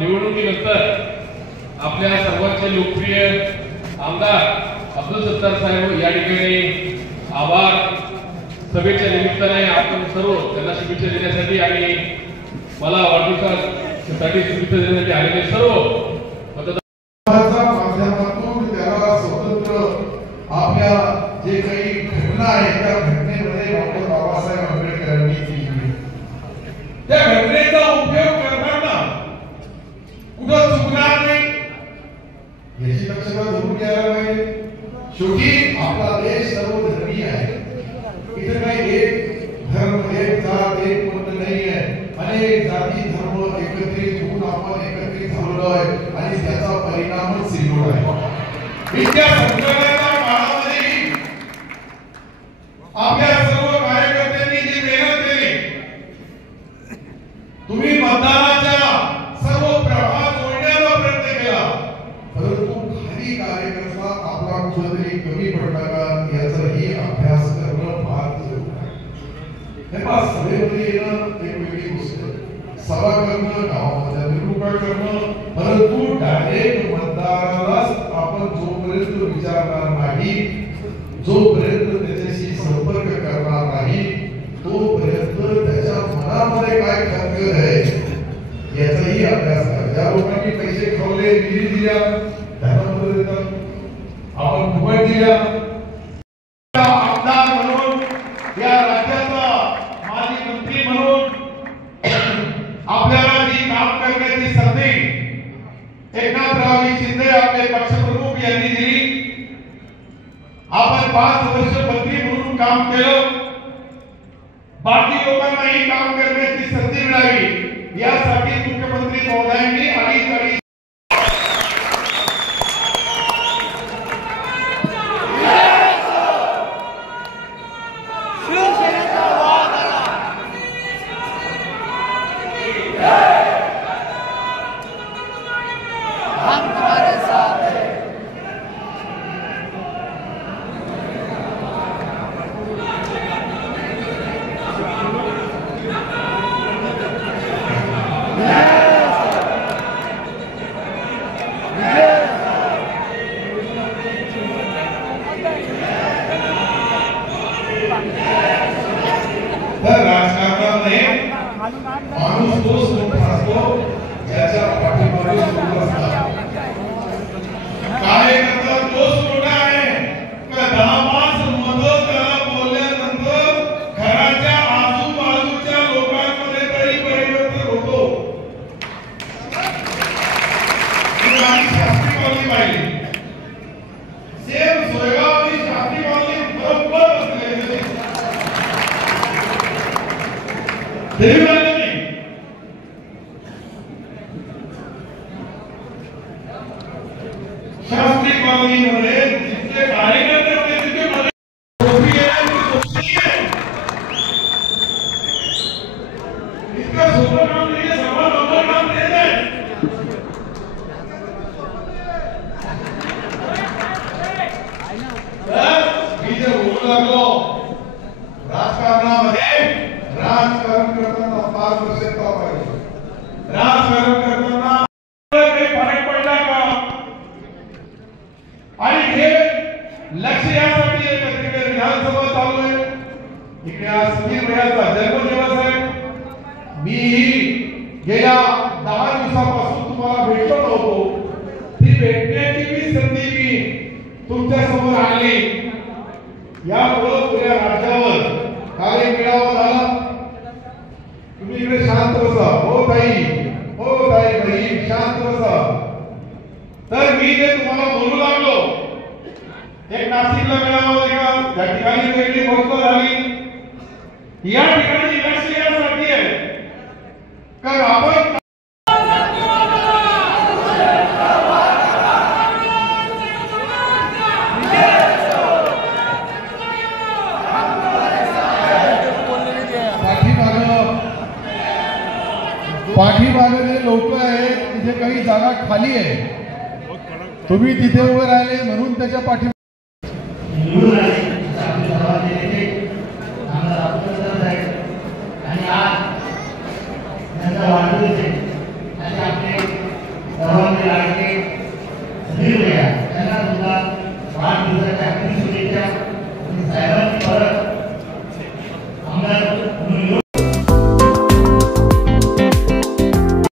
निवडणुकीनंतर आपल्या सर्वांचे लोकप्रिय आमदार अब्दुल सत्तार साहेब या ठिकाणी आभार सभेच्या निमित्ताने आपण सर्व त्यांना शुभेच्छा देण्यासाठी आणि मला वाढदिवसासाठी शुभेच्छा देण्यासाठी आलेले सर्व माध्यमातून त्याला स्वतंत्र आपल्या जे काही घटना आहे त्या घटनेमध्ये डॉक्टर बाबासाहेब आंबेडकरांनी केली त्या घटनेचा उपयोग करताना कुठं चुकणार नाही याची दक्षता जरूर घ्यायला पाहिजे। शेवटी आपला देश सर्वधर्मीय आहे, इथे काही एक धर्म एक जात एक पंथ नाही आहे, अनेक जाती धर्म एकत्रित होऊन आपण एकत्रित झालो आहे आणि त्याचा परिणामच सिंधू आहे। इतक्या संकटाच्या काळामध्ये आपल्या सर्व कार्यकर्त्यांनी जी मेहनत केली, तुम्ही मतदानाच्या सर्व प्रभाग जोडण्याचा प्रयत्न केला, परंतु खाली कार्यकर्ता आपला कुठेतरी कमी पडला का याचाही अभ्यास करणं फार जरूरी आहे। सभेमध्ये येणं एक वेगळी गोष्ट आहे, सभा करणं गावामध्ये निरूपण करणं, परंतु डायरेक्ट मतदारालाच आपण जोपर्यंत विचारणार नाही, जोपर्यंत त्याच्याशी संपर्क करणार नाही, तोपर्यंत त्याच्या मनामध्ये काय खतखत आहे याचाही अभ्यास करा। ज्या लोकांनी पैसे खावले निधी दिल्या त्यांना देतात, आपण फुकट दिल्या, आमदार म्हणून या राज्याचा माजी मंत्री म्हणून आपल्याला जी काम करण्याची संधी एकनाथराव शिंदे आपले पक्षप्रमुख यांनी दिली, आपण 5 वर्ष मंत्री म्हणून काम केलं, बाकी लोकांनाही काम करण्याची संधी मिळावी यासाठी मुख्यमंत्री महोदयांनी अडीच माणूस तोच मोठा असतो ज्याच्या पाठीमागे सुरू असतात, कार्यकर्ता तोच मोठा आहे का 10-5 मतं त्याला बोलल्यानंतर घराच्या आजूबाजूच्या लोकांमध्ये तरी परिवर्तन होतो। शास्त्री कॉलनी पाहिली, सेम सोयगाव आणि शास्त्री कॉलनी बरोबर असले शास्त्री कॉलनीमध्ये जितके कार्यकर्ते होते तितके इतकं सोपं काम नाही, सर्व लवकर काम देत आहे। मी जे बोलू लागलो राजकारणामध्ये, राजकारण करताना 5 वर्ष का पाहिजे, राजकारण करताना काही फरक पडला का, आणि हे लक्ष यासाठी एकत्रित विधानसभा चालू आहे। इकडे आज समीर भैयाचा जन्मदिवस आहे, मी गेल्या 10 दिवसापासून तुम्हाला भेटलो नव्हतो, ती भेटण्याची मी संधी मी तुमच्या समोर आली। यामुळे पुऱ्या राज्यावर काल एक मेळावा झाला, तुम्ही इकडे शांत बसा, हो ताई बहीण शांत बसा। तर मी जे तुम्हाला बोलू लागलो, एक नाशिकला मेळावा होता, त्या ठिकाणी वेगळी गोष्ट झाली, या ठिकाणी लक्ष यासाठी आहे कारण आपण पाठीमागे जे लोक आहेत तिथे काही जागा खाली आहे, तुम्ही तिथे उभे राहिले म्हणून त्याच्या पाठी आणि आज त्यांचा वाढदिवस आहे, समीर भैया त्यांना सुद्धा वाढदिवसाच्या हार्दिक शुभेच्छा आणि साहेबांच्या